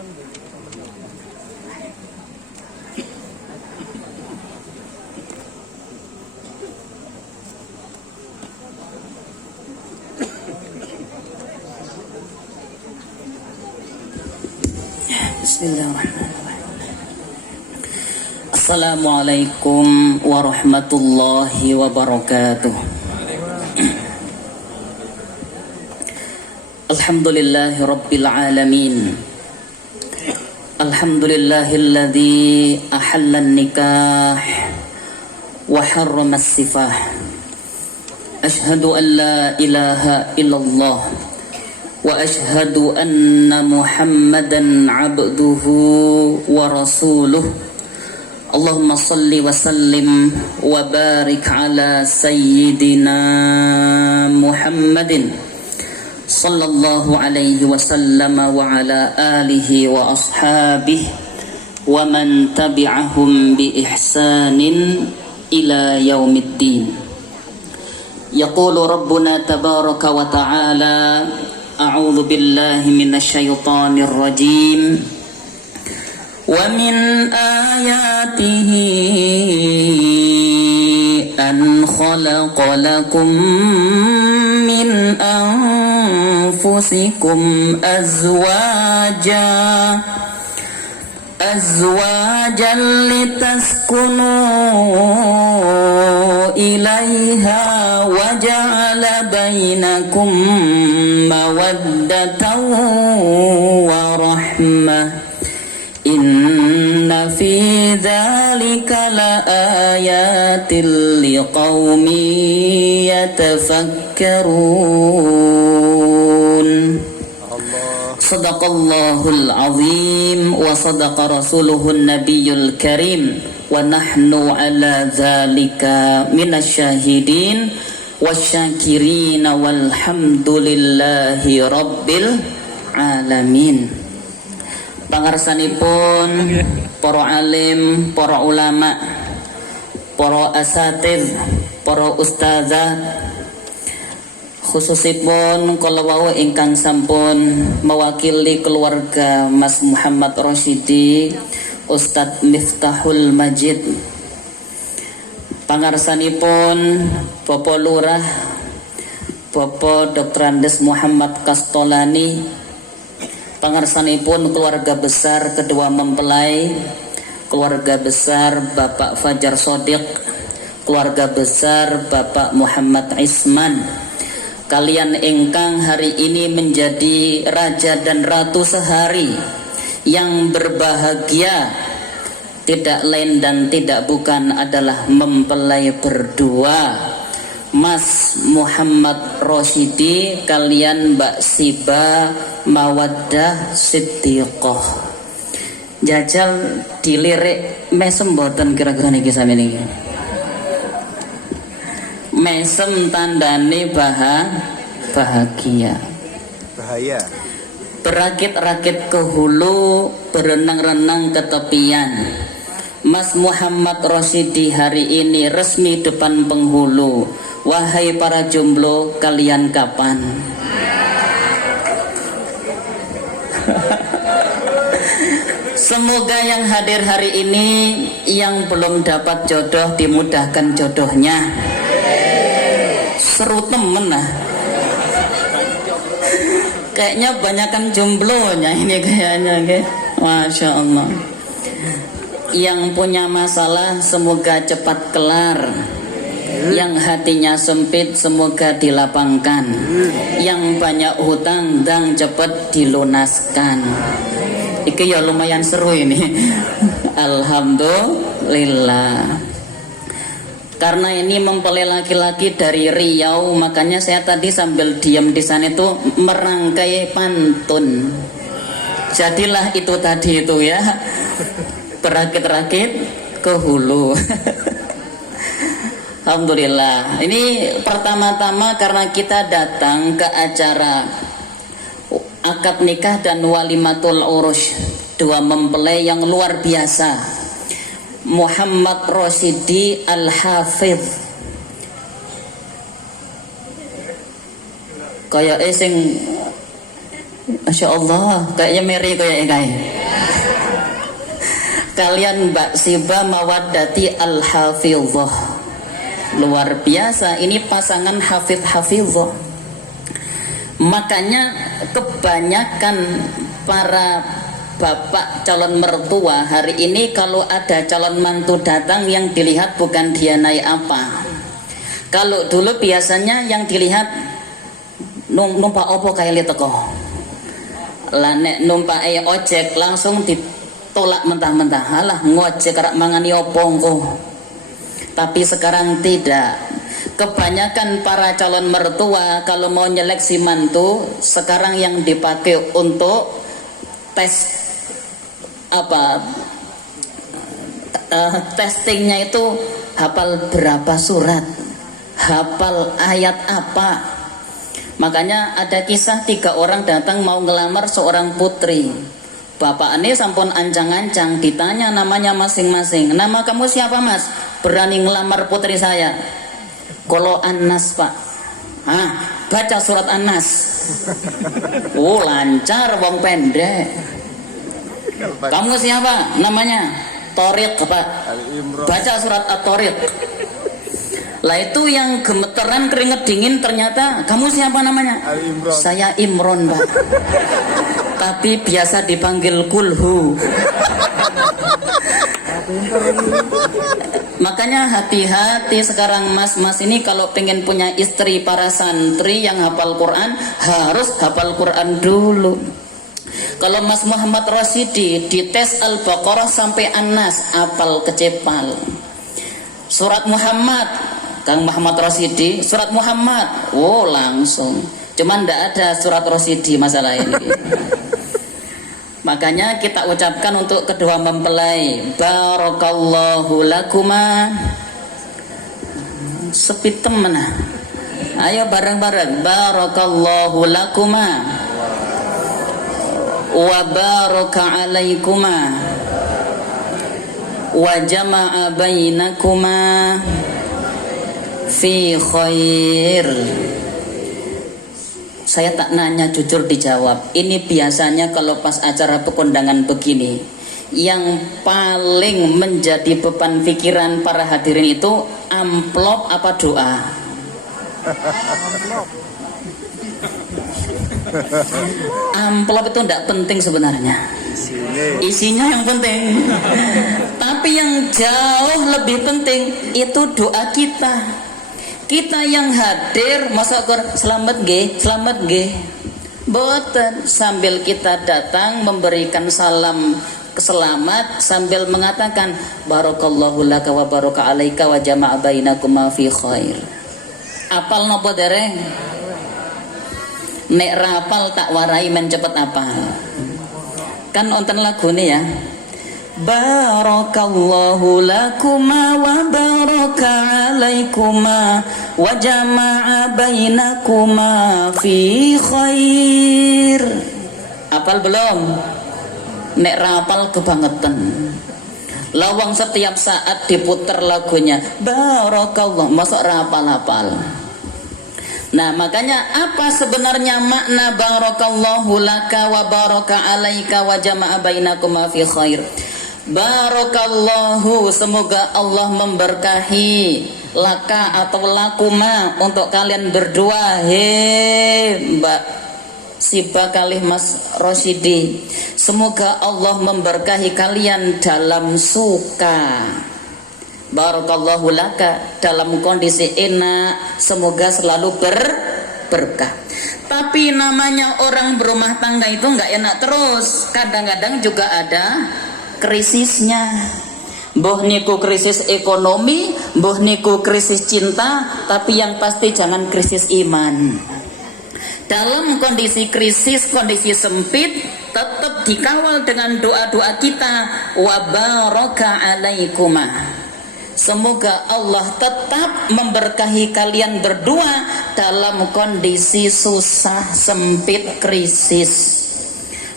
Bismillahirrahmanirrahim. Assalamualaikum warahmatullahi wabarakatuh. Alhamdulillahi rabbil alamin. Alhamdulillahilladzi ahalla an-nikah wa harrama as-sifah. Ashhadu an la ilaha illallah wa ashhadu anna Muhammadan abduhu wa rasuluh. Allahumma salli wa sallim wa barik ala sayyidina Muhammadin sallallahu alaihi wasallam wa ala alihi wa ashabihi wa man tabi'ahum bi ihsanin ila yaumiddin. Yaqulu rabbuna tabaraka wa ta'ala: A'udzu billahi minasyaitonir rajim. Wa min ayatihi an khalaqa lakum min anfusikum azwajan litaskunu ilaiha wa ja'ala bainakum mawaddatan wa rahmah. Inna fi dzalika laayatil liqaumin yatafakkarun. Sadaqallahul azim wa sadaqa rasuluhun nabiyul karim wa nahnu ala dzalika minasyahidin wasyakirin walhamdulillahi rabbil alamin. Pangarsanipun para alim, para ulama, para asatidz, para ustazah, khususipun kala wau ingkang sampun mewakili keluarga Mas Muhammad Rosyidi, Ustadz Miftahul Majid. Pangarsanipun Bapak Lurah, Bapak Dr. Andes Muhammad Kastolani. Pangarsanipun keluarga besar kedua mempelai, keluarga besar Bapak Fajar Shodiq, keluarga besar Bapak Muhammad Isman. Kalian ingkang hari ini menjadi raja dan ratu sehari yang berbahagia, tidak lain dan tidak bukan adalah mempelai berdua, Mas Muhammad Rosyidi kalian Mbak Siba Mawaddah Siddiqah. Jajal dilirik mesem boten kira-kira niki sami niki. Mesem tandane bahagia. Bahaya. Berakit-rakit ke hulu, berenang-renang ke tepian. Mas Muhammad Rosyidi hari ini resmi depan penghulu. Wahai para jomblo, kalian kapan? Semoga yang hadir hari ini yang belum dapat jodoh dimudahkan jodohnya. Seru temen lah. Kayaknya banyakan jomblonya ini kayaknya. Masya Allah. Yang punya masalah semoga cepat kelar. Yang hatinya sempit semoga dilapangkan. Yang banyak hutang dan cepat dilunaskan. Iki ya lumayan seru ini. Alhamdulillah. Karena ini mempelai laki-laki dari Riau, makanya saya tadi sambil diam di sana itu merangkai pantun. Jadilah itu tadi itu ya. Berakit-rakit ke hulu. Alhamdulillah. Ini pertama-tama karena kita datang ke acara akad nikah dan walimatul urus dua mempelai yang luar biasa. Muhammad Rosyidi Al-Hafidh. Kaya sing Masya Allah, kayaknya Mary kayak kalian Mbak Siba Mawaddati Al-Hafidhah. Luar biasa, ini pasangan hafidh-hafidhah. Makanya kebanyakan para bapak calon mertua hari ini kalau ada calon mantu datang yang dilihat bukan dia naik apa. Kalau dulu biasanya yang dilihat numpak opo kayak teko. Lah nek numpak ojek langsung ditolak mentah-mentah. Alah ngojek rak mangani opo engko. Tapi sekarang tidak. Kebanyakan para calon mertua kalau mau nyeleksi mantu sekarang yang dipakai untuk tes testingnya itu hafal berapa surat, hafal ayat apa. Makanya ada kisah 3 orang datang mau ngelamar seorang putri. Bapak ini sampun ancang-ancang, ditanya namanya masing-masing. Nama kamu siapa mas? Berani ngelamar putri saya? Kalau Anas pak. Baca surat Anas. Oh lancar wong pendek. Kamu siapa? Namanya Thoriq pak. Baca surat At-Thoriq. Lah itu yang gemeteran keringet dingin ternyata kamu siapa namanya? Saya Imron pak. Tapi biasa dipanggil Kulhu. Makanya hati-hati sekarang mas-mas ini kalau pengen punya istri para santri yang hafal Quran harus hafal Quran dulu. Kalau Mas Muhammad Rasidi dites Al-Baqarah sampai An-Nas hafal kecepal. Surat Muhammad, Kang Muhammad Rasidi, surat Muhammad, oh langsung. Cuman ndak ada surat Rasidi masalah ini. Makanya kita ucapkan untuk kedua mempelai, barakallahu lakuma. Sepi temen. Ayo bareng-bareng, barakallahu lakuma wa baraka alaikuma wa jama'a bainakuma fi khair. Saya tak nanya, jujur dijawab. Ini biasanya kalau pas acara pekondangan begini, yang paling menjadi beban pikiran para hadirin itu amplop apa doa? Amplop itu tidak penting sebenarnya, isinya yang penting. Tapi yang jauh lebih penting itu doa kita. Kita yang hadir masa selamat ge, boten sambil kita datang memberikan salam selamat sambil mengatakan barakallahu laka wa baraka alaika wa jama'a bainakuma fi khair. Apal nopo dereng? Nek rapal tak warai men cepet apal. Kan onten lagune ya. Barakallahu lakuma wa baraka alaikuma wa jama'a bainakuma fi khair. Apal belum? Nek rapal kebangetan. Lawang setiap saat diputer lagunya barakallah, masuk rapal-apal. Nah makanya apa sebenarnya makna barakallahu laka wa baraka alaika wa jama'a bainakuma fi khair? Barakallahu, semoga Allah memberkahi laka atau lakuma untuk kalian berdua. Mbak Siba kalih Mas Rosyidi, semoga Allah memberkahi kalian dalam suka. Barakallahu laka, dalam kondisi enak, semoga selalu berkah. Tapi namanya orang berumah tangga itu nggak enak terus. Kadang-kadang juga ada krisisnya. Mbuh niku krisis ekonomi, mbuh niku krisis cinta, tapi yang pasti jangan krisis iman. Dalam kondisi krisis, kondisi sempit, tetap dikawal dengan doa-doa kita. Wa baraka alaikumah. Semoga Allah tetap memberkahi kalian berdua dalam kondisi susah, sempit, krisis.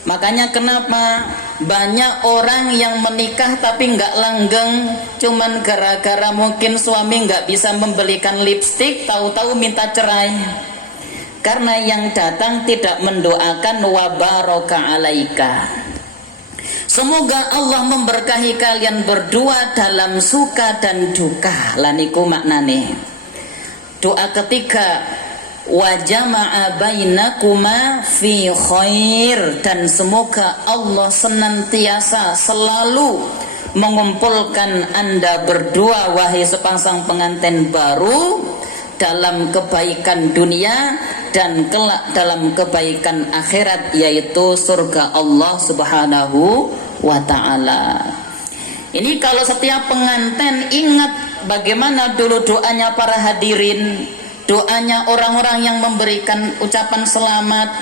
Makanya kenapa banyak orang yang menikah tapi nggak langgeng, cuman gara-gara mungkin suami nggak bisa membelikan lipstik, tahu-tahu minta cerai. karena yang datang tidak mendoakan wa baraka alaika. Semoga Allah memberkahi kalian berdua dalam suka dan duka. Laniku maknane. Doa ketiga, wa jama'a bainakuma fi khair, dan semoga Allah senantiasa selalu mengumpulkan Anda berdua wahai sepasang pengantin baru dalam kebaikan dunia dan kelak dalam kebaikan akhirat, yaitu surga Allah Subhanahu wa ta'ala. Ini kalau setiap pengantin ingat bagaimana dulu doanya para hadirin, doanya orang-orang yang memberikan ucapan selamat,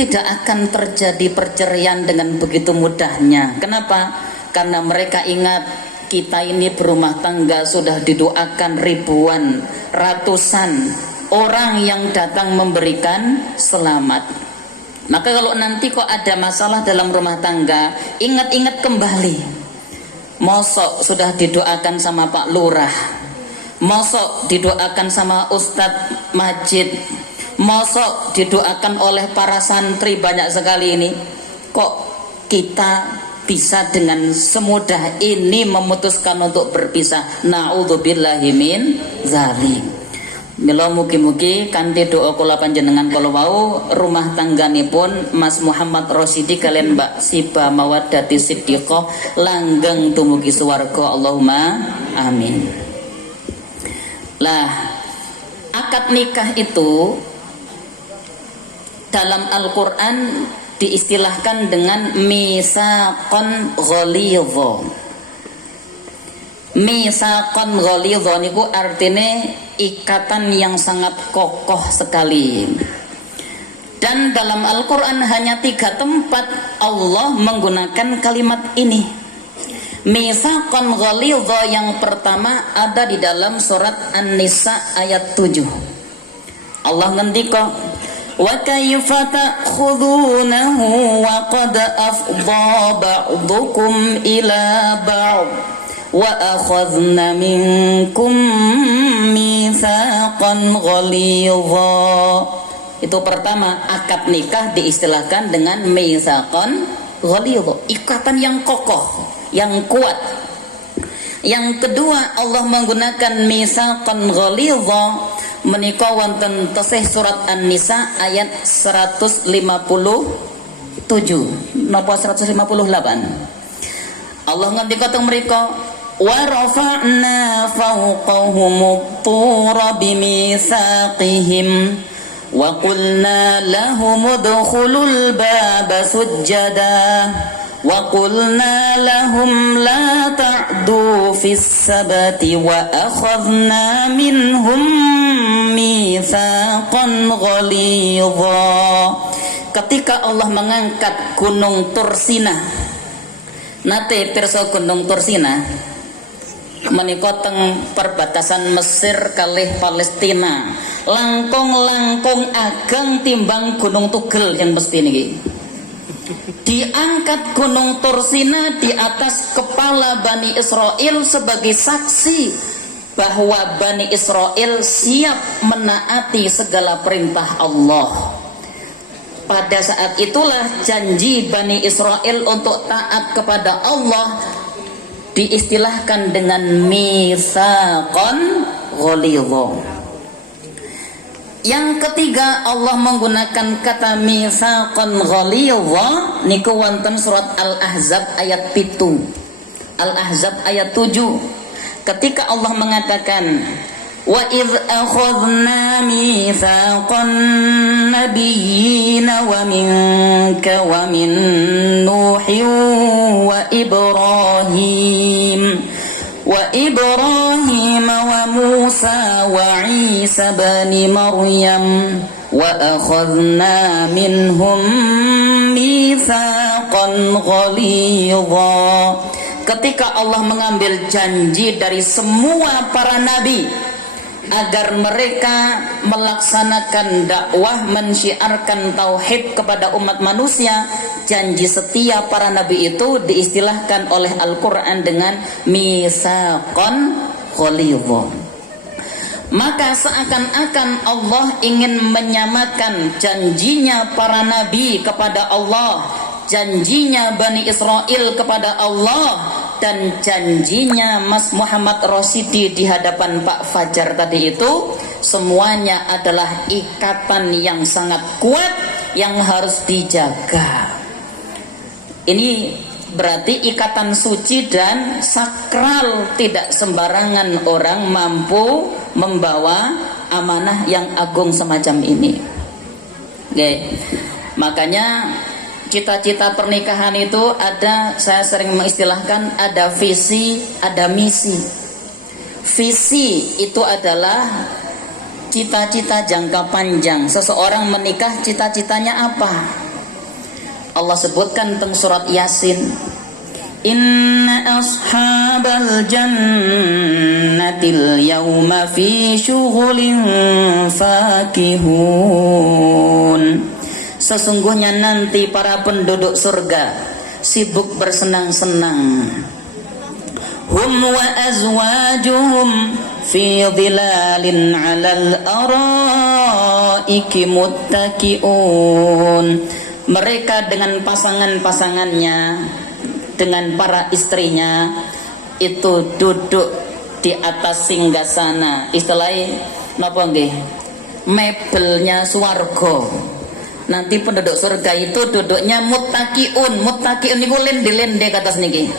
tidak akan terjadi perceraian dengan begitu mudahnya. Kenapa? Karena mereka ingat kita ini berumah tangga sudah didoakan ribuan, ratusan orang yang datang memberikan selamat. Maka kalau nanti kok ada masalah dalam rumah tangga, ingat-ingat kembali. Mosok sudah didoakan sama Pak Lurah, mosok didoakan sama Ustadz Majid, mosok didoakan oleh para santri banyak sekali ini. Kok kita bisa dengan semudah ini memutuskan untuk berpisah? Na'udzubillahi min zalim. Mila mugi-mugi kanthi doa kula panjenengan kala wau rumah tangganipun Mas Muhammad Rosyidi kalian Mbak Siba Mawaddati Siddiqah langgeng tumugi swarga. Allahumma amin. Lah, akad nikah itu dalam Al-Qur'an diistilahkan dengan misaqan ghalidha. Misaqan ghalidha niku artine ikatan yang sangat kokoh sekali. Dan dalam Al-Qur'an hanya 3 tempat Allah menggunakan kalimat ini. Misaqan ghalidha yang pertama ada di dalam surat An-Nisa ayat 7. Allah ngendika, wa kayfa ta'khudunahu wa qad afdha ba'dukum ila ba'd wa akhadna minkum mitsaqan ghalidha. Itu pertama, akad nikah diistilahkan dengan mitsaqan ghalidha, ikatan yang kokoh, yang kuat. Yang kedua, Allah menggunakan mitsaqan ghalidha menika wonten tesih surat An-Nisa ayat 157 napa 158. Allah ngendika teng mriku, wa rafa'na fawqahum at-tura bimitsaqihim wa qulna lahum udkhulul baba sujada wa qulna lahum la ta'du fis sabati wa akhadna minhum mitsaqan ghalidha. Ketika Allah mengangkat gunung Tursina, nate pirsa gunung Tursina menika teng perbatasan Mesir kalih Palestina, langkung-langkung ageng timbang gunung Tugel yang mesti niki. Diangkat gunung Tursina di atas kepala Bani Israel sebagai saksi bahwa Bani Israel siap menaati segala perintah Allah. Pada saat itulah janji Bani Israel untuk taat kepada Allah diistilahkan dengan mitsaqan ghalidha. Yang ketiga, Allah menggunakan kata mitsaqan ghalidha niku wonten surat Al-Ahzab ayat 7. Al-Ahzab ayat 7. Ketika Allah mengatakan, wa idh akhadna mitsaqan nabiyyina wa minka wa min Nuhin wa Ibrahim wa Musa wa Isa bani Maryam wa akhadna minhum mitsaqan ghalidha. Ketika Allah mengambil janji dari semua para nabi agar mereka melaksanakan dakwah, mensyiarkan tauhid kepada umat manusia, janji setia para nabi itu diistilahkan oleh Al-Qur'an dengan mitsaqan ghalidha. Maka seakan-akan Allah ingin menyamakan janjinya para nabi kepada Allah, janjinya Bani Israel kepada Allah, dan janjinya Mas Muhammad Rosidi di hadapan Pak Fajar tadi itu, semuanya adalah ikatan yang sangat kuat yang harus dijaga. Ini berarti ikatan suci dan sakral, tidak sembarangan orang mampu membawa amanah yang agung semacam ini. Oke. Makanya cita-cita pernikahan itu ada, saya sering mengistilahkan ada visi, ada misi. Visi itu adalah cita-cita jangka panjang. Seseorang menikah cita-citanya apa? Allah sebutkan tentang surat Yasin, inna ashabal jannatil yawma fi syughulin fakihun. Sesungguhnya nanti para penduduk surga sibuk bersenang-senang. Hum wa azwajuhum fi dhilalin 'alal araiki muttaqiun. Mereka dengan pasangan-pasangannya, dengan para istrinya itu duduk di atas singgasana. Istilahnya napa nggih? Mebelnya swarga. Nanti penduduk surga itu duduknya muttaqiun. Muttaqiun niku lende-lende ke atas niki.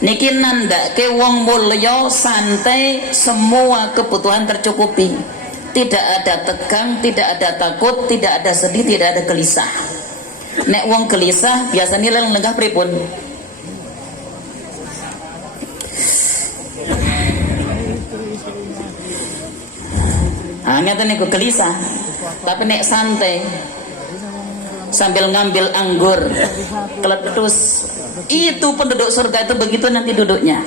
Niki nandake wong mulya santai, semua kebutuhan tercukupi. Tidak ada tegang, tidak ada takut, tidak ada sedih, tidak ada gelisah. Nek wong gelisah biasanya lenggah pripun? Ngeten niku gelisah. Tapi nek santai sambil ngambil anggur keletus, itu penduduk surga itu begitu nanti duduknya.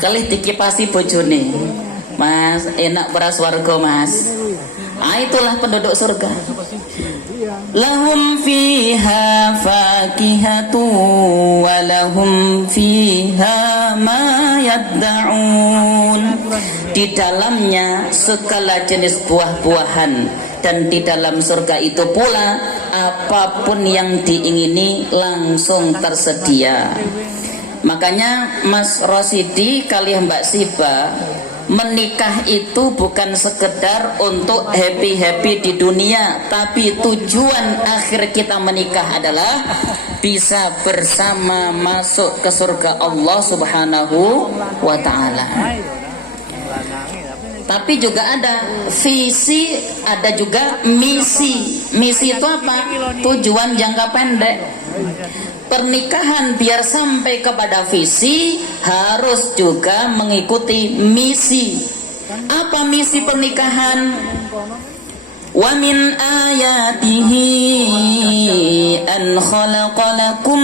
Kalih dikipasi bojone, Mas enak beras warga Mas. Itulah penduduk surga. Lahum fiha fakihatu wa lahum fiha ma yadda'un. Di dalamnya segala jenis buah-buahan, dan di dalam surga itu pula apapun yang diingini langsung tersedia. Makanya Mas Rosidi kali Mbak Siba, menikah itu bukan sekedar untuk happy-happy di dunia, tapi tujuan akhir kita menikah adalah bisa bersama masuk ke surga Allah Subhanahu wa ta'ala. Tapi juga ada visi, ada juga misi. Misi itu apa? Tujuan jangka pendek. Pernikahan biar sampai kepada visi harus juga mengikuti misi. Apa misi pernikahan? Wa min ayatihi an khalaqalakum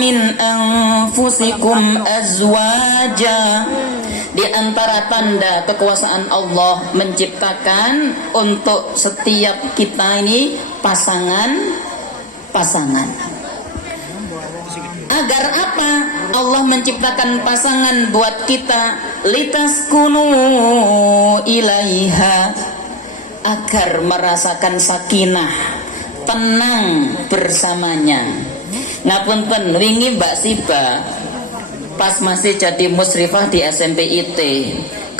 min anfusikum azwaja. Di antara tanda kekuasaan Allah menciptakan untuk setiap kita ini pasangan. Agar apa? Allah menciptakan pasangan buat kita, litaskunu ilaiha, agar merasakan sakinah, tenang bersamanya. Ngapunten wingi Mbak Siba pas masih jadi musrifah di SMP IT,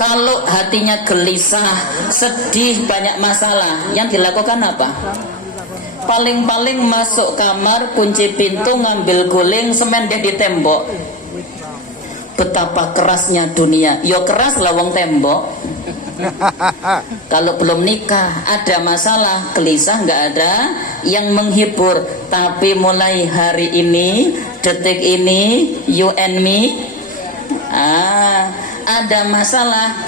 kalau hatinya gelisah, sedih, banyak masalah, yang dilakukan apa? Paling-paling masuk kamar, kunci pintu, ngambil guling, semen dia di tembok. Betapa kerasnya dunia. Yo keras lah wong tembok. Kalau belum nikah, ada masalah, gelisah, nggak ada yang menghibur. Tapi mulai hari ini, detik ini, you and me, ada masalah,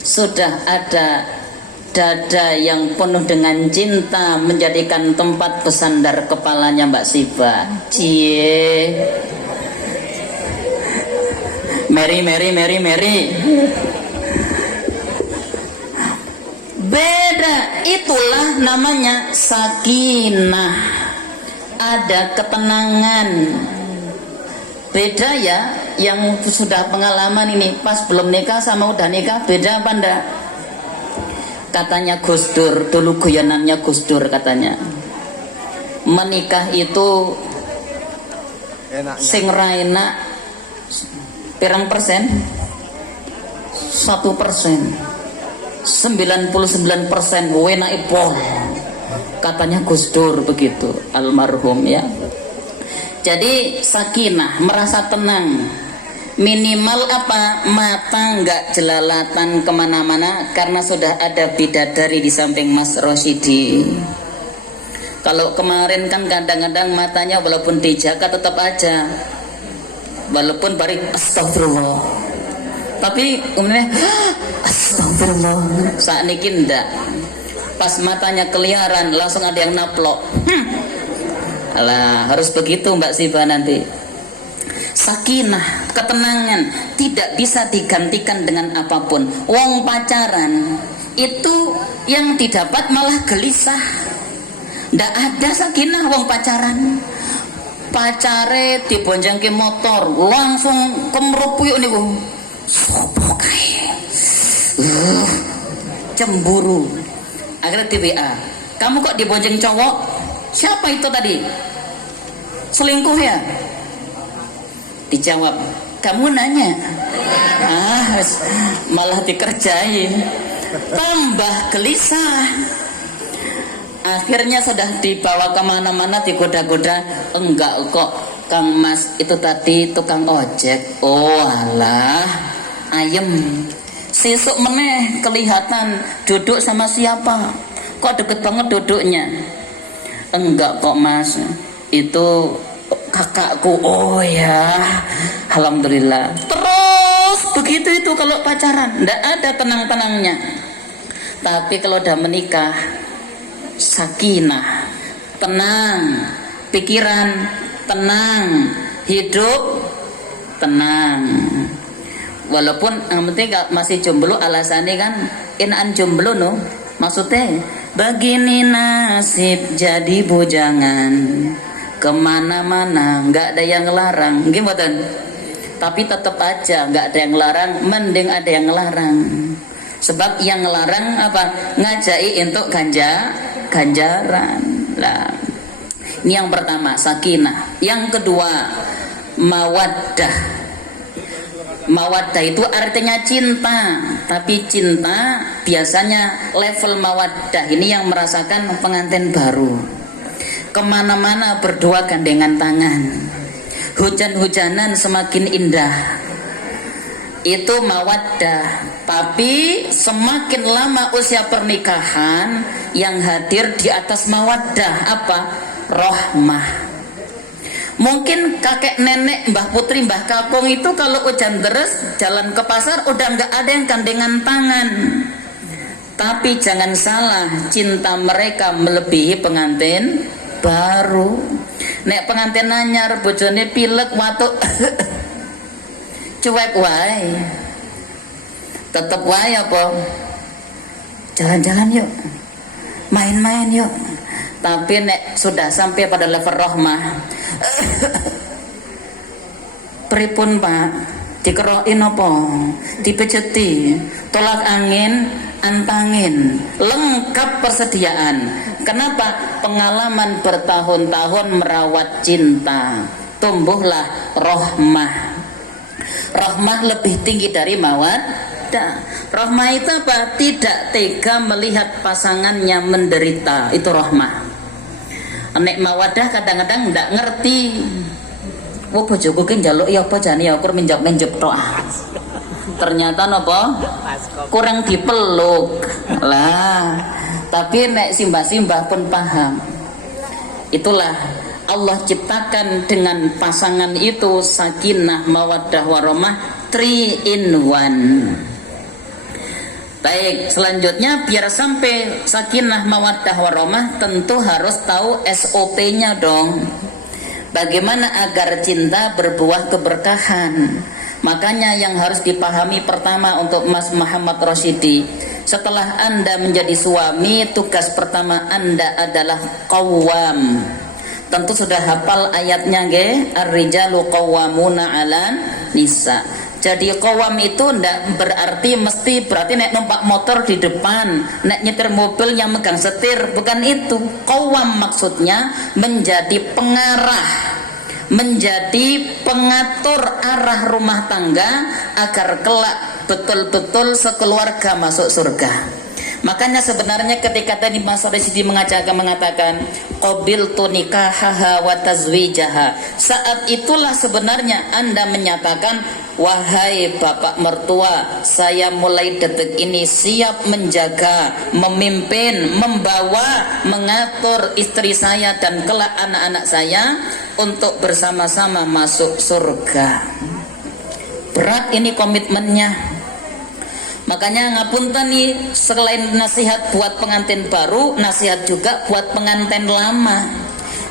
sudah ada dada yang penuh dengan cinta menjadikan tempat bersandar kepalanya Mbak Siba. Cie, Mary. Beda, itulah namanya sakinah. Ada ketenangan. Beda ya, yang sudah pengalaman ini pas belum nikah sama udah nikah, beda apa enggak? Katanya Gus Dur, dulu guyonannya Gus Dur katanya, menikah itu sing ra enak pirang persen? 1%. 99% wenake pol. Katanya Gus Dur begitu, almarhum ya. Jadi sakinah, merasa tenang, minimal apa, mata nggak jelalatan kemana-mana karena sudah ada bidadari di samping Mas Rosyidi. Kalau kemarin kan kadang-kadang matanya walaupun dijaga tetap aja, walaupun barik astagfirullah, tapi umumnya astagfirullah. Saat ini ndak, pas matanya keliaran langsung ada yang naplok. Alah, harus begitu Mbak Siba nanti. Sakinah, ketenangan tidak bisa digantikan dengan apapun. Wong pacaran itu yang didapat malah gelisah. Ndak ada sakinah wong pacaran. Pacare dibonjengke motor langsung kemrupuyuk niku. Sopo kae? Cemburu. Akhirnya di WA, kamu kok dibonjeng cowok? Siapa itu tadi? Selingkuh ya? Dijawab, kamu nanya. Malah dikerjain. Tambah gelisah. Akhirnya sudah dibawa kemana-mana, digoda-goda. Enggak kok, Kang Mas itu tadi tukang ojek. Oh alah, ayem. Sesuk meneh kelihatan duduk sama siapa. Kok deket banget duduknya? Enggak kok Mas, itu kakakku. Oh ya, alhamdulillah. Terus begitu itu kalau pacaran, ndak ada tenang-tenangnya. Tapi kalau udah menikah, sakinah, tenang, pikiran tenang, hidup tenang. Walaupun yang penting masih jomblo, alasannya kan inaan jomblo no, maksudnya begini nasib jadi bujangan, kemana-mana nggak ada yang ngelarang, gimana? Tapi tetap aja nggak ada yang ngelarang, mending ada yang ngelarang. Sebab yang ngelarang apa? Ngajai untuk ganjaran lah. Ini yang pertama, sakinah. Yang kedua, mawaddah. Mawaddah itu artinya cinta, tapi cinta biasanya level mawaddah ini yang merasakan pengantin baru. Kemana-mana berdua gandengan tangan, hujan-hujanan semakin indah, itu mawaddah. Tapi semakin lama usia pernikahan, yang hadir di atas mawaddah apa? Rohmah. Mungkin kakek nenek Mbah Putri Mbah Kakung itu kalau hujan deras jalan ke pasar udah nggak ada yang gandengan tangan. Tapi jangan salah, cinta mereka melebihi pengantin baru. Nek pengantin anyar bojone pilek watuk cuek wae, tetep wae apa? Jalan-jalan yuk, main-main yuk. Tapi nek sudah sampai pada level rohmah, pripun Pak, dikerokin apa, dipejeti, tolak angin, antangin, lengkap persediaan. Kenapa? Pengalaman bertahun-tahun merawat cinta, tumbuhlah rohmah. Rohmah lebih tinggi dari mawaddah. Rohmah itu apa? Tidak tega melihat pasangannya menderita, itu rohmah. Nek mawadah kadang-kadang ndak ngerti. Wo bojoku ki njaluk ya apa jane ya kur minjap-minjep tok. Ternyata napa? Kurang dipeluk. Lah, tapi nek simbah-simbah pun paham. Itulah Allah ciptakan dengan pasangan itu sakinah, mawaddah, warahmah, 3 in 1. Baik, selanjutnya biar sampai sakinah, mawaddah, warahmah tentu harus tahu SOP-nya dong. Bagaimana agar cinta berbuah keberkahan. Makanya yang harus dipahami pertama untuk Mas Muhammad Rosyidi, setelah Anda menjadi suami, tugas pertama Anda adalah qawwam. Tentu sudah hafal ayatnya nggih, ar-rijalu qawwamuna 'alan nisa. Jadi qawam itu ndak berarti berarti nek numpak motor di depan, nek nyetir mobil yang megang setir, bukan itu. Qawam maksudnya menjadi pengarah, menjadi pengatur arah rumah tangga agar kelak betul-betul sekeluarga masuk surga. Makanya sebenarnya ketika tadi Mas Residi mengatakan qabiltu nikahaha wa tazwijaha, saat itulah sebenarnya Anda menyatakan, wahai bapak mertua, saya mulai detik ini siap menjaga, memimpin, membawa, mengatur istri saya dan kelak anak-anak saya untuk bersama-sama masuk surga. Berat ini komitmennya. Makanya ngapunten nih, selain nasihat buat pengantin baru, nasihat juga buat pengantin lama.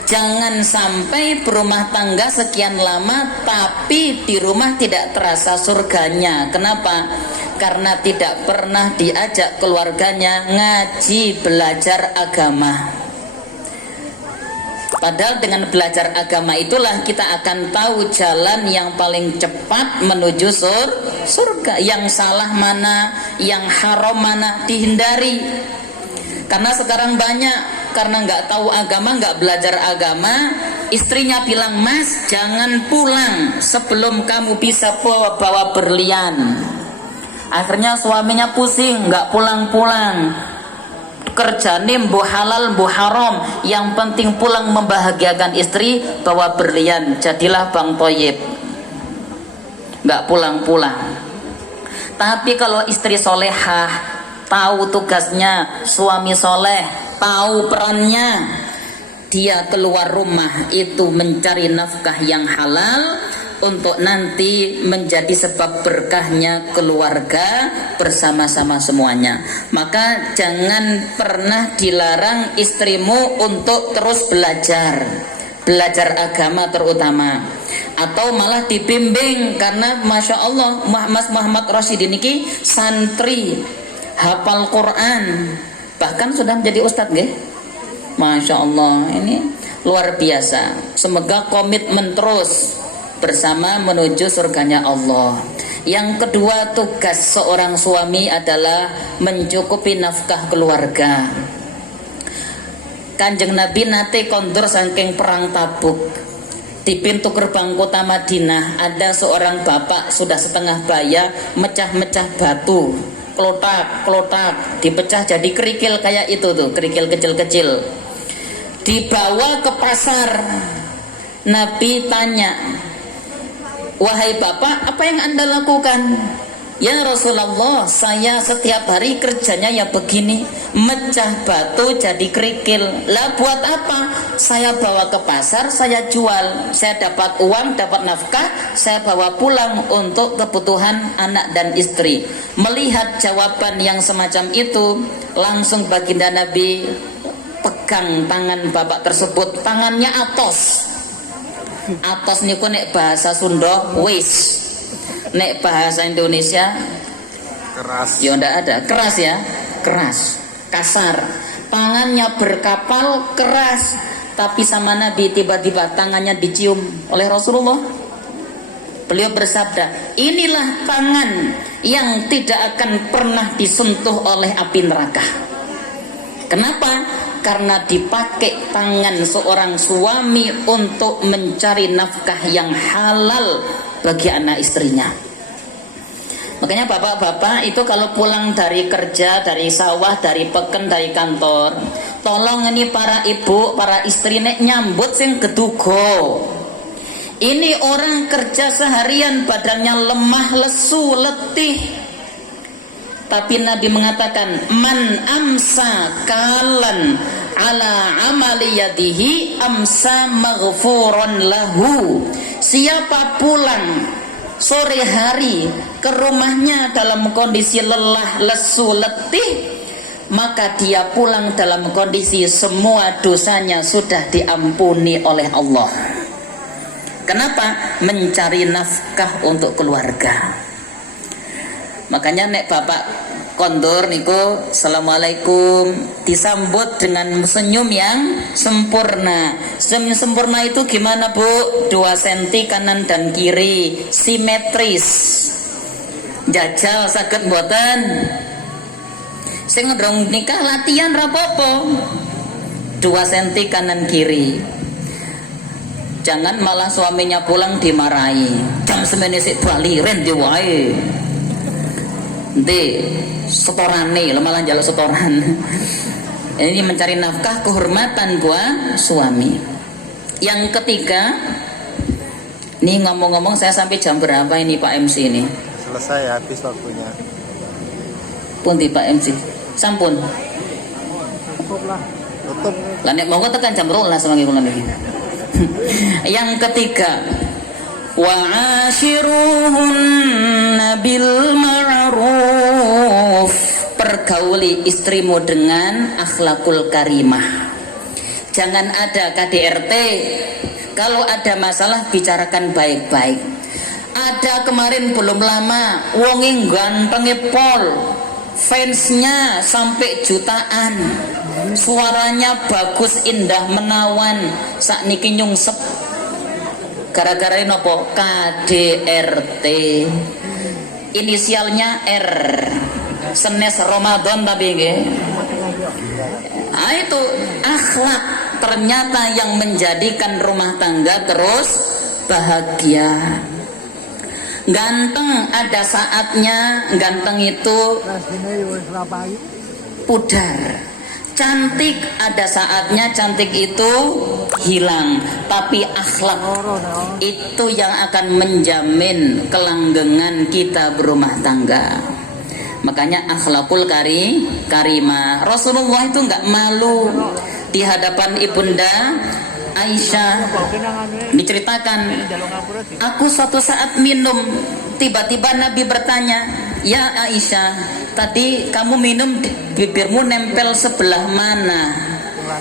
Jangan sampai berumah tangga sekian lama tapi di rumah tidak terasa surganya. Kenapa? Karena tidak pernah diajak keluarganya ngaji, belajar agama. Padahal dengan belajar agama itulah kita akan tahu jalan yang paling cepat menuju surga. Yang salah mana, yang haram mana, dihindari. Karena sekarang banyak, karena nggak tahu agama, nggak belajar agama, istrinya bilang, mas jangan pulang sebelum kamu bisa bawa berlian. Akhirnya suaminya pusing, nggak pulang-pulang. Kerjane mbuh halal mbuh haram, yang penting pulang membahagiakan istri, bawa berlian. Jadilah Bang Toyib, nggak pulang-pulang. Tapi kalau istri solehah, tahu tugasnya, suami soleh tahu perannya, dia keluar rumah itu mencari nafkah yang halal untuk nanti menjadi sebab berkahnya keluarga bersama-sama semuanya. Maka jangan pernah dilarang istrimu untuk terus belajar agama terutama, atau malah dibimbing. Karena Masya Allah Mas Muhammad Rasyidi niki santri hafal Quran, bahkan sudah menjadi ustadz nggih. Masya Allah, ini luar biasa. Semoga komitmen terus bersama menuju surganya Allah. Yang kedua, tugas seorang suami adalah mencukupi nafkah keluarga. Kanjeng Nabi nate kondur saking perang Tabuk. Di pintu gerbang kota Madinah ada seorang bapak sudah setengah baya mecah-mecah batu, klotak, dipecah jadi kerikil kayak itu tuh, kerikil kecil-kecil. Dibawa ke pasar. Nabi tanya, wahai bapak, apa yang anda lakukan? Ya Rasulullah, saya setiap hari kerjanya ya begini, mecah batu jadi kerikil. Lah buat apa? Saya bawa ke pasar, saya jual, saya dapat uang, dapat nafkah, saya bawa pulang untuk kebutuhan anak dan istri. Melihat jawaban yang semacam itu, langsung baginda Nabi pegang tangan bapak tersebut, tangannya atos. Atos niku nek bahasa Sunda wis, nek bahasa Indonesia keras. Ya ndak ada, keras ya, keras, kasar. Tangannya berkapal, keras. Tapi sama Nabi tiba-tiba tangannya dicium oleh Rasulullah. Beliau bersabda, inilah tangan yang tidak akan pernah disentuh oleh api neraka. Kenapa? Karena dipakai tangan seorang suami untuk mencari nafkah yang halal bagi anak istrinya. Makanya bapak-bapak itu kalau pulang dari kerja, dari sawah, dari peken, dari kantor, tolong ini para ibu, para istri nek nyambut sing gedugo. Ini orang kerja seharian badannya lemah, lesu, letih. Tapi Nabi mengatakan, man amsa kalan ala amali yadihi amsa maghfuron lahu. Siapa pulang sore hari ke rumahnya dalam kondisi lelah, lesu, letih, maka dia pulang dalam kondisi semua dosanya sudah diampuni oleh Allah. Kenapa? Mencari nafkah untuk keluarga. Makanya nek bapak kondur niku assalamualaikum disambut dengan senyum yang sempurna. Senyum sempurna itu gimana bu? 2 cm kanan dan kiri, simetris. Jajal saged mboten? Sing ndrong nikah latihan rapopo 2 cm kanan kiri. Jangan malah suaminya pulang dimarahi. Jam semene sik bali ren di wae. Nanti setorane malah njaluk setoran. Ini mencari nafkah, kehormatan buat suami. Yang ketiga, ini ngomong-ngomong saya sampai jam berapa ini Pak MC ini? Selesai habis waktunya. Pundi Pak MC? Sampun. Tutup lah. Tutup. Lah nek monggo tekan jam 12 semangi kula niki. Yang ketiga, wa ashiruhunna bil ma'ruf. Pergauli istrimu dengan akhlakul karimah. Jangan ada KDRT. Kalau ada masalah bicarakan baik-baik. Ada kemarin belum lama wonge gantenge pol, fansnya sampai jutaan, suaranya bagus indah menawan, sakniki nyungsep gara-gara nopo KDRT, inisialnya R, senes Ramadan tapi nggih. Itu akhlak ternyata yang menjadikan rumah tangga terus bahagia. Ganteng ada saatnya, ganteng itu pudar. Cantik ada saatnya, cantik itu hilang. Tapi akhlak itu yang akan menjamin kelanggengan kita berumah tangga. Makanya akhlakul karimah. Rasulullah itu nggak malu di hadapan ibunda Aisyah. Diceritakan, aku suatu saat minum, tiba-tiba Nabi bertanya, ya Aisyah, tadi kamu minum bibirmu nempel sebelah mana?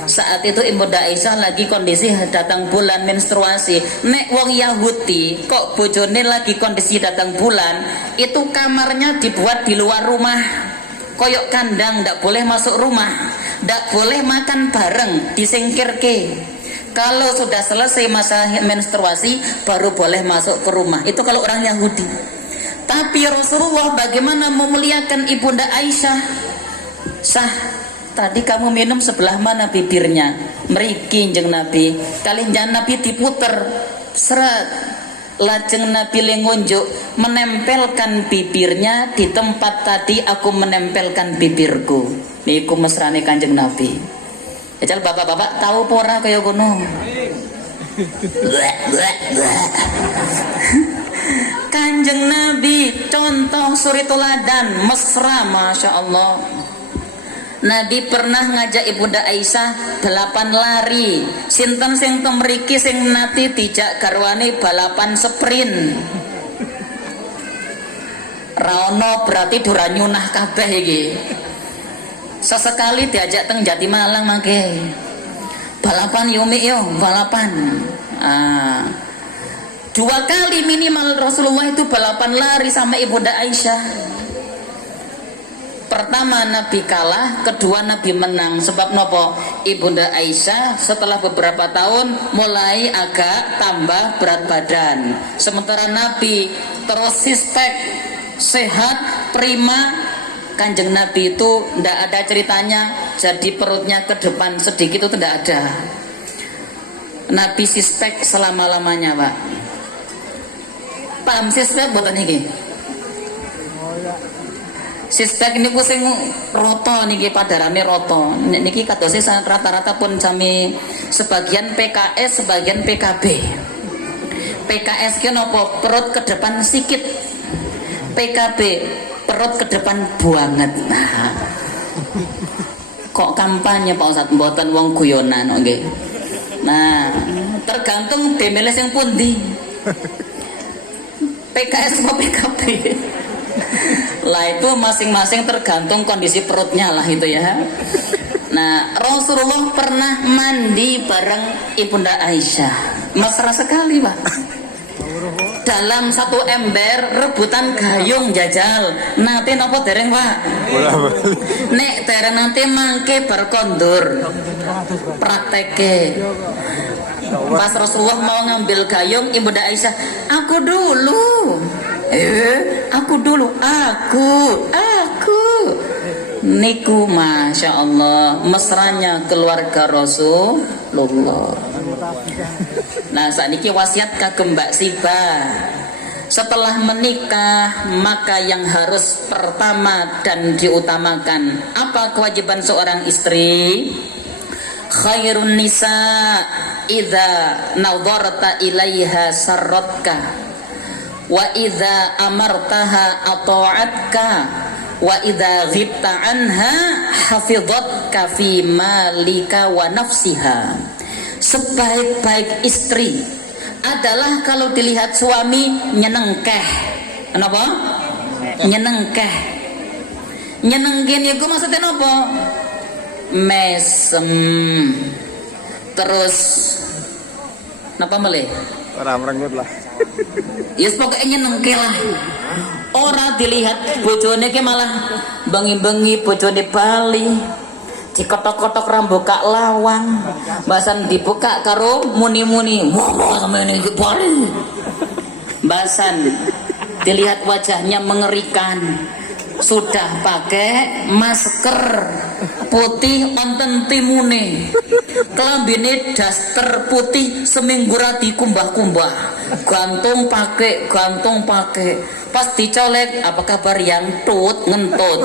Saat itu ibunda Aisyah lagi kondisi datang bulan menstruasi. Nek wong Yahudi kok bojone lagi kondisi datang bulan, itu kamarnya dibuat di luar rumah, koyok kandang, ndak boleh masuk rumah, ndak boleh makan bareng, disingkirke. Kalau sudah selesai masa menstruasi baru boleh masuk ke rumah. Itu kalau orang Yahudi. Tapi Rasulullah bagaimana memuliakan ibunda Aisyah? Sah, tadi kamu minum sebelah mana bibirnya? Mriki njeng Nabi. Kalih jangan Nabi diputer seret. Lajeng Nabi lengunjuk menempelkan bibirnya di tempat tadi aku menempelkan bibirku. Niku mesrane Kanjeng Nabi. Jajal bapak-bapak tahu pora kaya ngono. Kanjeng Nabi contoh suri teladan mesra, masya Allah. Nabi pernah ngajak ibunda Aisyah balapan lari. Sinten sing temriki sing nate dijak garwane balapan sprint. Raono berarti dura nyunah kabeh iki. Sesekali diajak teng Jati Malang mangke. Balapan Yumi yo, balapan. 2 kali minimal Rasulullah itu balapan lari sama ibunda Aisyah. Pertama Nabi kalah, kedua Nabi menang. Sebab nopo? Ibunda Aisyah setelah beberapa tahun mulai agak tambah berat badan. Sementara Nabi terus sistek, sehat, prima. Kanjeng Nabi itu tidak ada ceritanya jadi perutnya ke depan sedikit, itu tidak ada. Nabi sistek selama-lamanya, Pak. Paham sistek buatan ini? Sistek ini pusing roto niki padarane roto. Niki kadose rata-rata pun sami sebagian PKS, sebagian PKB. PKS ki nopo? Perut ke depan sikit. PKB perut ke depan banget. Nah, kok kampanye Pak Ustadz mboten wong guyonan nggih. Nah, tergantung demeles yang pundi. PKS atau PKB. Lah itu masing-masing tergantung kondisi perutnya lah itu ya. Nah, Rasulullah pernah mandi bareng ibunda Aisyah. Mesra sekali, Pak. Dalam satu ember rebutan gayung jajal. Nanti nopo dereng Pak? Nek dereng nanti mangke berkondur prakteke. Pas Rasulullah mau ngambil gayung, ibunda Aisyah, aku dulu. Aku dulu, aku. Niku masya Allah mesranya keluarga Rasulullah. Nah saat ini wasiat kagem Mbak Siba. Setelah menikah, maka yang harus pertama dan diutamakan, apa kewajiban seorang istri? Khairun nisa idza nadharta ilaiha sarratka wa idza amartaha ata'atka wa idza ghibta anha hafidhatka fi malika wa nafsiha. Sebaik-baik istri adalah kalau dilihat suami nyenengkeh. Kenapa? Nyenengkeh. Nyenengkin itu maksudnya apa? Mesem. Terus napa meleh? Ora merenggut lah. Yes pokoknya nyenengke lah. Ora dilihat bojone ke malah bengi-bengi bojone bali. Dikotok-kotok rambut kak lawang, bahasan dibuka karo muni-muni. Wah, sama ini bali. Bahasan dilihat wajahnya mengerikan. Sudah pakai masker putih onten timune. Kelambine daster putih seminggu rati kumbah-kumbah. Gantung pakai. Pas dicolek, apa kabar yang tut ngentut.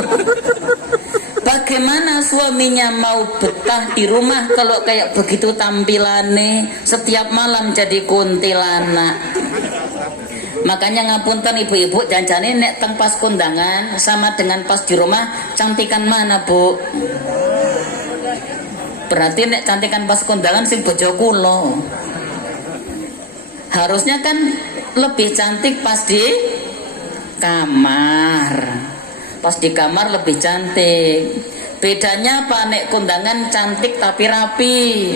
Bagaimana suaminya mau betah di rumah kalau kayak begitu tampilannya, setiap malam jadi kuntilanak. Makanya ngapunten ibu-ibu, janjane nek teng pas kondangan sama dengan pas di rumah cantikan mana bu? Berarti nek cantikan pas kondangan sing bojo kula. Harusnya kan lebih cantik pas di kamar. Pas di kamar lebih cantik. Bedanya apa nek kondangan cantik tapi rapi,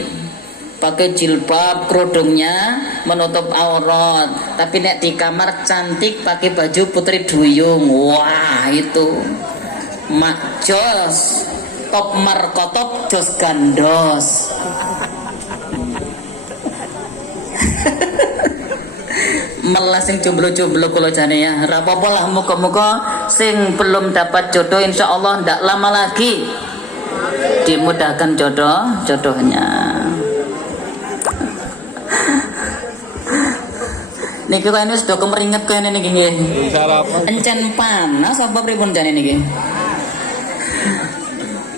pakai jilbab, kerudungnya menutup aurat. Tapi nek di kamar cantik pakai baju putri duyung. Wah itu mak jos, top markotop jos gandos. Malah sing jomblo-jomblo kula jane ya. Ora apa-apa lah, muga-muga sing belum dapat jodoh insyaallah ndak lama lagi dimudahkan jodohnya. Niki kok ini sudah kemeringet kok ini nggih. Encen panas apa pripun jane niki?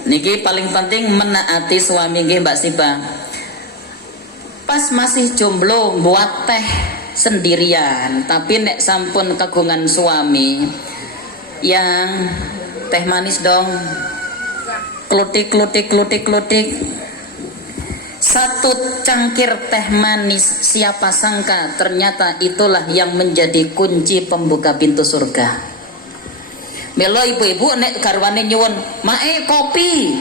Niki paling penting menaati suami nggih Mbak Siba. Pas masih jomblo buat teh sendirian, tapi nek sampun kagungan suami yang teh manis dong, klutik. Satu cangkir teh manis, siapa sangka ternyata itulah yang menjadi kunci pembuka pintu surga. Melo ibu-ibu nek garwane nyuwun, "Mae kopi."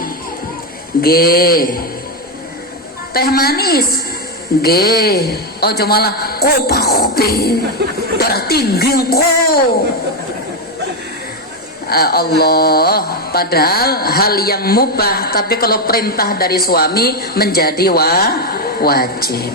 Nggih. Teh manis. Nggih. Ojo malah kopi. Darah tinggi kok. Allah, padahal hal yang mubah, tapi kalau perintah dari suami menjadi wajib.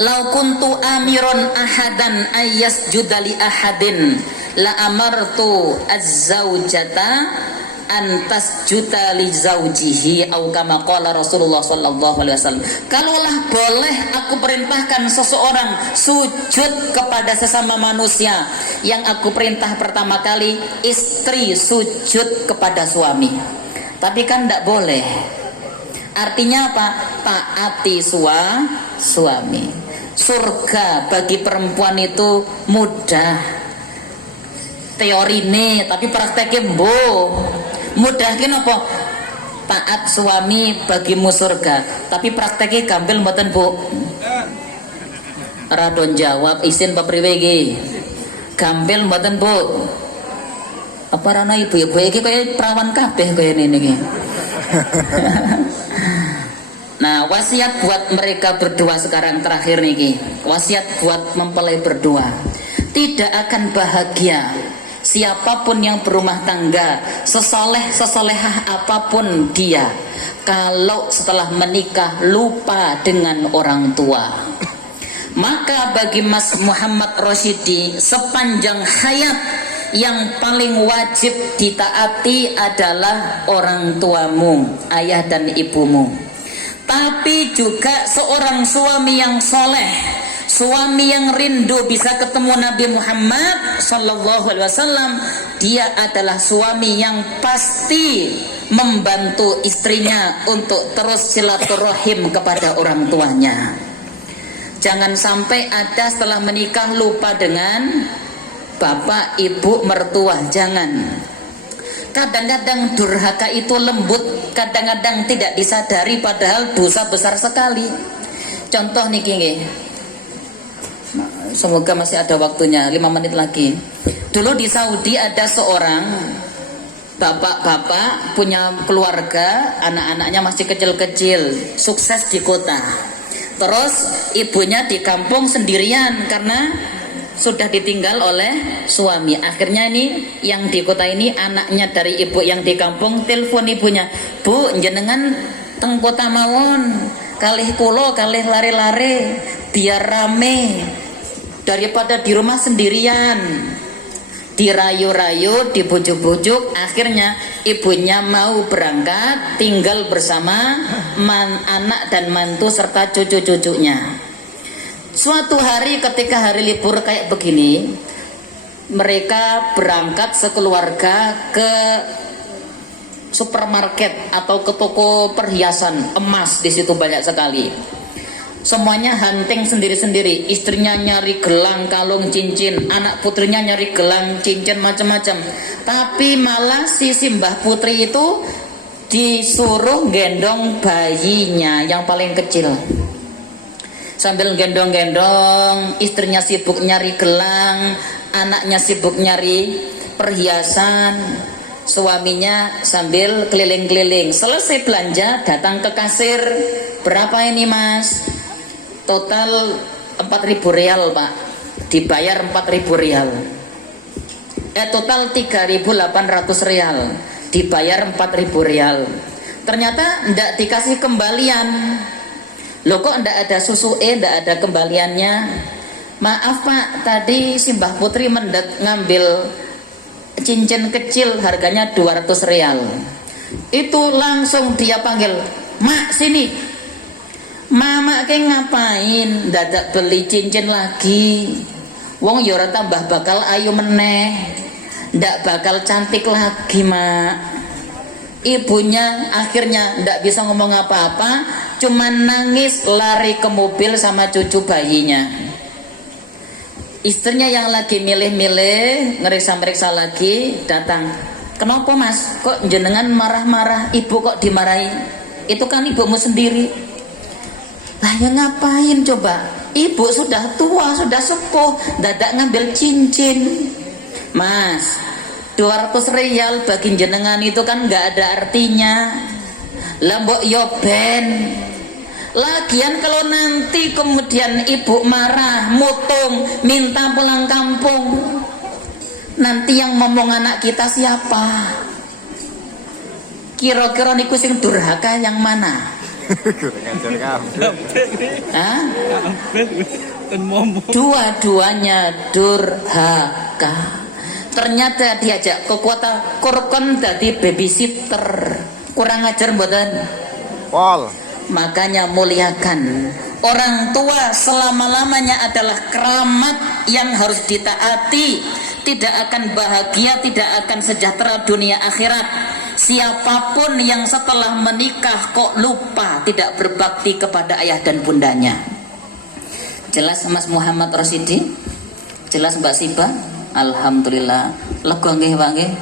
Lau kuntu amiron ahadan ayyasjuda li ahadin la amartu az-zaujata antas juta li zaujihi au kama qala Rasulullah sallallahu alaihi wasallam. Kalaulah boleh aku perintahkan seseorang sujud kepada sesama manusia, yang aku perintah pertama kali istri sujud kepada suami. Tapi kan tidak boleh. Artinya apa? Taati suami. Surga bagi perempuan itu mudah teori ini, tapi prakteknya mudah apa? Taat suami bagimu surga, tapi prakteknya gampil mboten bu? Radon jawab isin papriwe iki. Gampil mboten bu? Apa rana ibu-ibu iki kaya perawan kabeh kaya ini iki. Nah, wasiat buat mereka berdua sekarang terakhir niki. Wasiat buat mempelai berdua. Tidak akan bahagia siapapun yang berumah tangga, sesolehah apapun dia, kalau setelah menikah lupa dengan orang tua. Maka bagi Mas Muhammad Rosyidi, sepanjang hayat yang paling wajib ditaati adalah orang tuamu, ayah dan ibumu. Tapi juga seorang suami yang soleh, suami yang rindu bisa ketemu Nabi Muhammad sallallahu alaihi wasallam, dia adalah suami yang pasti membantu istrinya untuk terus silaturahim kepada orang tuanya. Jangan sampai ada setelah menikah lupa dengan bapak, ibu, mertua. Jangan. Kadang-kadang durhaka itu lembut, kadang-kadang tidak disadari padahal dosa besar sekali. Contoh niki nggih. Semoga masih ada waktunya, 5 menit lagi. Dulu di Saudi ada seorang bapak-bapak punya keluarga, anak-anaknya masih kecil-kecil, sukses di kota. Terus ibunya di kampung sendirian karena sudah ditinggal oleh suami. Akhirnya ini yang di kota ini, anaknya dari ibu yang di kampung telepon ibunya, "Bu, jenengan teng kota mawon, kalih kulo kalih lare-lare biar rame daripada di rumah sendirian." Dirayu-rayu, dibujuk-bujuk, akhirnya ibunya mau berangkat tinggal bersama anak dan mantu serta cucu-cucunya. Suatu hari ketika hari libur kayak begini, mereka berangkat sekeluarga ke supermarket atau ke toko perhiasan emas. Di situ banyak sekali. Semuanya hunting sendiri-sendiri. Istrinya nyari gelang, kalung, cincin, anak putrinya nyari gelang, cincin, macam-macam. Tapi malah si Simbah Putri itu disuruh gendong bayinya yang paling kecil. Sambil gendong-gendong, istrinya sibuk nyari gelang, anaknya sibuk nyari perhiasan, suaminya sambil keliling-keliling. Selesai belanja, datang ke kasir. "Berapa ini, Mas?" "Total 4.000 rial, Pak." Dibayar 4.000 rial. Total 3.800 rial. Dibayar 4.000 rial. Ternyata ndak dikasih kembalian. "Loh, kok ndak ada susu, ndak ada kembaliannya?" "Maaf, Pak, tadi Simbah Putri ngambil cincin kecil harganya 200 rial." Itu langsung dia panggil, "Mak, sini." "Mama ke ngapain dadak beli cincin lagi? Wong yora tambah bakal ayu meneh, ndak bakal cantik lagi, Mak." Ibunya akhirnya ndak bisa ngomong apa-apa, cuman nangis lari ke mobil sama cucu bayinya. Istrinya yang lagi milih-milih, ngeriksa-meriksa lagi, datang. "Kenapa, Mas? Kok jenengan marah-marah? Ibu kok dimarahi? Itu kan ibumu sendiri." "Lah ya ngapain coba? Ibu sudah tua, sudah sepuh, dadak ngambil cincin." "Mas, 200 rial bagi jenengan itu kan nggak ada artinya. Lah mbok yo ben. Lagian kalau nanti kemudian ibu marah, mutung, minta pulang kampung, nanti yang ngomong anak kita siapa? Kira-kira niku sing durhaka yang mana?" Hah? Dua-duanya durhaka. Ternyata diajak ke kota kurkon dadi babysitter. Kurang ajar mboten? Pol. Makanya muliakan orang tua, selama-lamanya adalah keramat yang harus ditaati. Tidak akan bahagia, tidak akan sejahtera dunia akhirat siapapun yang setelah menikah kok lupa tidak berbakti kepada ayah dan bundanya. Jelas Mas Muhammad Rosyidi? Jelas Mbak Siba? Alhamdulillah. Lega nggih, Pak nggih?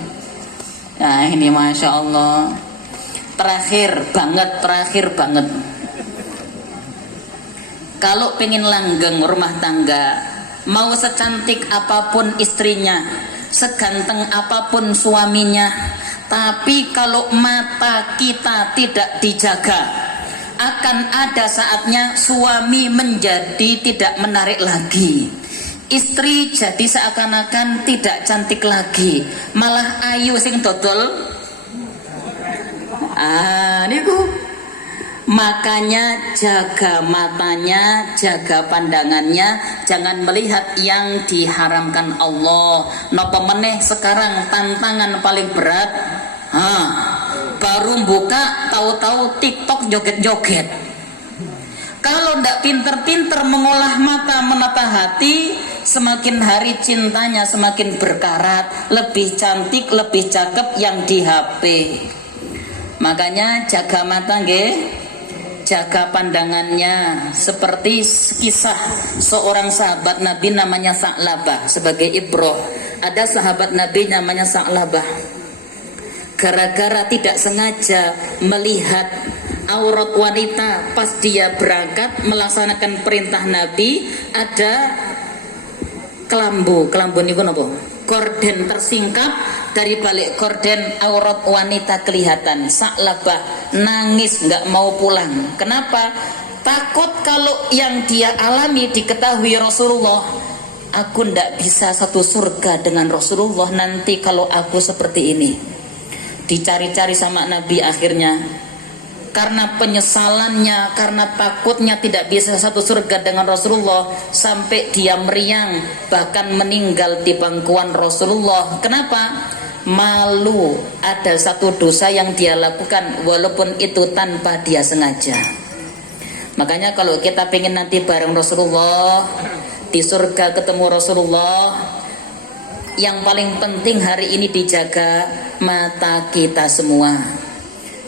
Nah, ini Masya Allah. Terakhir banget. Kalau pengen langgeng rumah tangga, mau secantik apapun istrinya, seganteng apapun suaminya, tapi kalau mata kita tidak dijaga, akan ada saatnya suami menjadi tidak menarik lagi, istri jadi seakan-akan tidak cantik lagi, malah ayu sing dodol. Niku Makanya jaga matanya, jaga pandangannya, jangan melihat yang diharamkan Allah. Napa meneh sekarang tantangan paling berat, baru buka tahu-tahu TikTok joget-joget. Kalau ndak pinter-pinter mengolah mata, menata hati, semakin hari cintanya semakin berkarat, lebih cantik, lebih cakep yang di HP. Makanya jaga mata nggih. Jaga pandangannya, seperti kisah seorang sahabat Nabi namanya Sa'labah sebagai ibroh. Ada sahabat Nabi namanya Sa'labah, gara-gara tidak sengaja melihat aurat wanita pas dia berangkat melaksanakan perintah Nabi, ada kelambu niku napa? Korden tersingkap, dari balik korden aurat wanita kelihatan. Sa'labah nangis nggak mau pulang. Kenapa? Takut kalau yang dia alami diketahui Rasulullah. Aku ndak bisa satu surga dengan Rasulullah nanti kalau aku seperti ini. Dicari-cari sama Nabi akhirnya. Karena penyesalannya, karena takutnya tidak bisa satu surga dengan Rasulullah, sampai dia meriang, bahkan meninggal di pangkuan Rasulullah. Kenapa? Malu ada satu dosa yang dia lakukan, walaupun itu tanpa dia sengaja. Makanya kalau kita pengen nanti bareng Rasulullah, di surga ketemu Rasulullah, yang paling penting hari ini dijaga mata kita semua.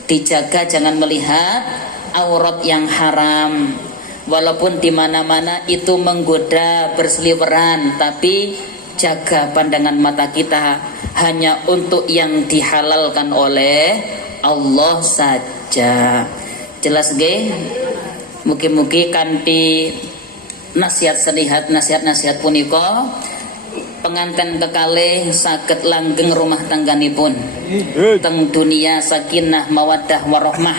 Dijaga jangan melihat aurat yang haram, walaupun di mana-mana itu menggoda berseliweran, tapi jaga pandangan mata kita hanya untuk yang dihalalkan oleh Allah saja. Jelas nggih? Mugi-mugi kanthi nasihat selihat nasihat-nasihat punika penganten kekalih saged langgeng rumah tangganipun teng dunia sakinah mawaddah warahmah,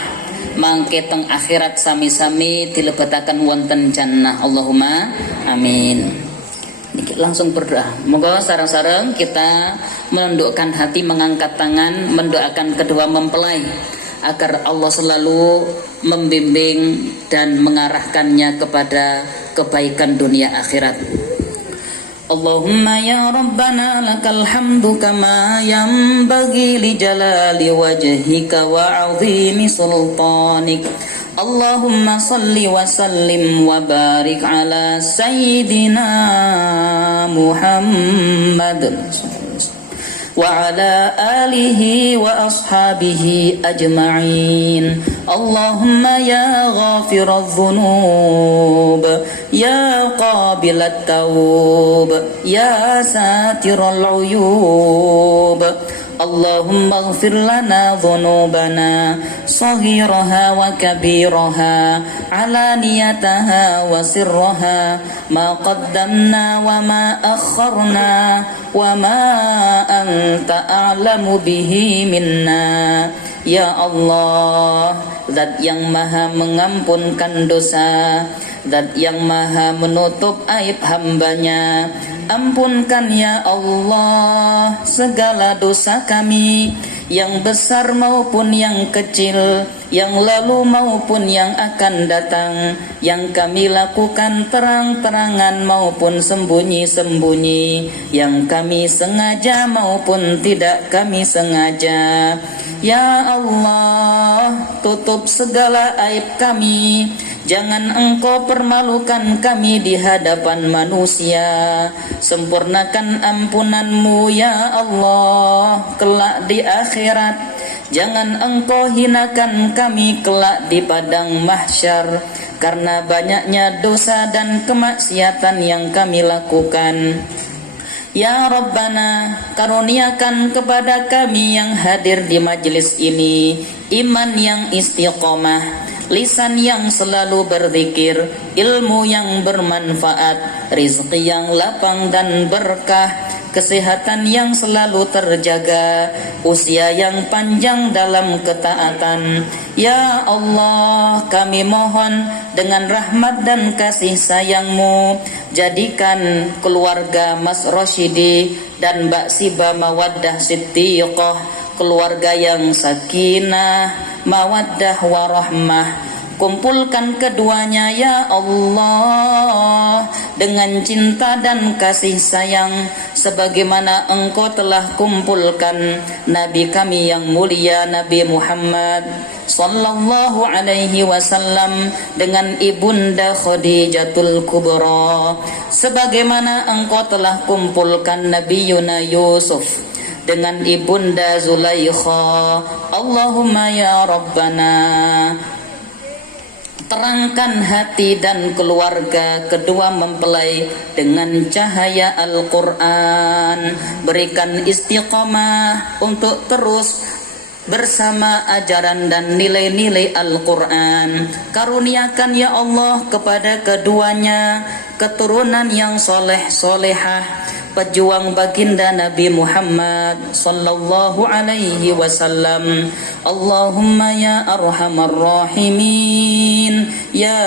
mangke teng akhirat sami-sami dilebetaken wonten jannah. Allahumma amin. Niki langsung berdoa. Moga sareng-sareng kita menundukkan hati, mengangkat tangan, mendoakan kedua mempelai agar Allah selalu membimbing dan mengarahkannya kepada kebaikan dunia akhirat. Allahumma ya Rabbana lakal hamdu kama yanbaghi li jalali wajhika wa 'azimi sultanik. Allahumma salli wa sallim wa barik ala sayyidina Muhammad wa ala alihi wa ashabihi ajma'in. Allahumma ya ghafiradz dzunub, ya qabilat taub, ya satiral uyub. Allahumma ighfir lana dhunubana saghiraha wa kabiraha, alaniyataha wa sirraha, ma qaddamna wa ma akharna, wa ma anta a'lamu bihi minna. Ya Allah, Zat yang maha mengampunkan dosa, Zat yang maha menutup aib hambanya, ampunkan ya Allah segala dosa kami, yang besar maupun yang kecil, yang lalu maupun yang akan datang, yang kami lakukan terang-terangan maupun sembunyi-sembunyi, yang kami sengaja maupun tidak kami sengaja. Ya Allah, tutup segala aib kami, jangan Engkau permalukan kami di hadapan manusia. Sempurnakan ampunan-Mu ya Allah kelak di akhirat. Jangan Engkau hinakan kami kelak di padang mahsyar, karena banyaknya dosa dan kemaksiatan yang kami lakukan. Ya Rabbana, karuniakan kepada kami yang hadir di majelis ini iman yang istiqomah, lisan yang selalu berzikir, ilmu yang bermanfaat, rizki yang lapang dan berkah, kesehatan yang selalu terjaga, usia yang panjang dalam ketaatan. Ya Allah, kami mohon dengan rahmat dan kasih sayang-Mu, jadikan keluarga Mas Rosyidi dan Mbak Siba Mawaddah Siddiqah keluarga yang sakinah, mawaddah warahmah, Kumpulkan keduanya ya Allah dengan cinta dan kasih sayang sebagaimana Engkau telah kumpulkan Nabi kami yang mulia Nabi Muhammad sallallahu alaihi wasallam dengan ibunda Khadijatul Kubra, sebagaimana Engkau telah kumpulkan Nabi Yusuf dengan ibunda Zulaikha. Allahumma ya Rabbana, terangkan hati dan keluarga kedua mempelai dengan cahaya Al-Quran. Berikan istiqamah untuk terus bersama ajaran dan nilai-nilai Al-Quran. Karuniakan ya Allah kepada keduanya keturunan yang soleh solehah, pejuang baginda Nabi Muhammad sallallahu alaihi wasallam. Allahumma ya arhamar rahimin, ya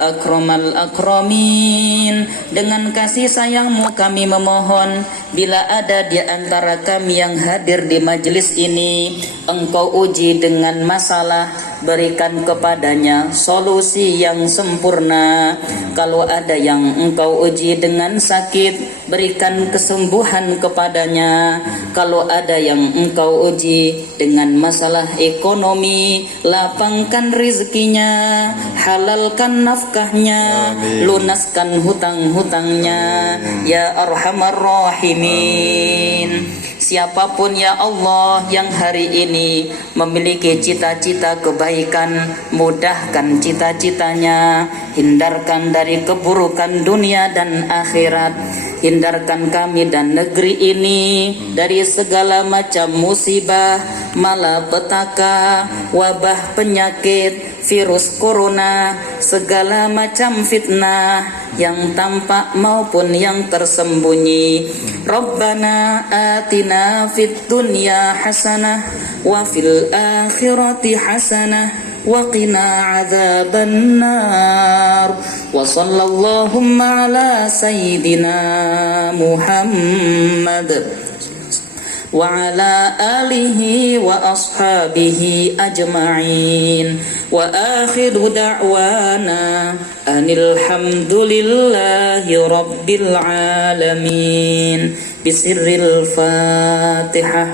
akramal akramin, dengan kasih sayangmu kami memohon, bila ada di antara kami yang hadir di majelis ini Engkau uji dengan masalah, berikan kepadanya solusi yang sempurna. Kalau ada yang Engkau uji dengan sakit, berikan kesembuhan kepadanya. Kalau ada yang Engkau uji dengan masalah ekonomi, lapangkan rezekinya, halalkan nafkahnya, lunaskan hutang-hutangnya. Ya Arhamar Rahimin. Siapapun ya Allah yang hari ini memiliki cita-cita kebaikan, mudahkan cita-citanya, hindarkan dari keburukan dunia dan akhirat. Hindarkan kami dan negeri ini dari segala macam musibah, malapetaka, wabah penyakit, virus corona, segala macam fitnah yang tampak maupun yang tersembunyi. Rabbana atina fid dunya hasanah wa fil akhirati hasanah wa qina adzaban nar. Wa sallallahu ala sayyidina Muhammad wa ala alihi wa ashabihi ajma'in. Wa akhiru da'wana anil hamdulillahi rabbil alamin. Bisirril Fatihah.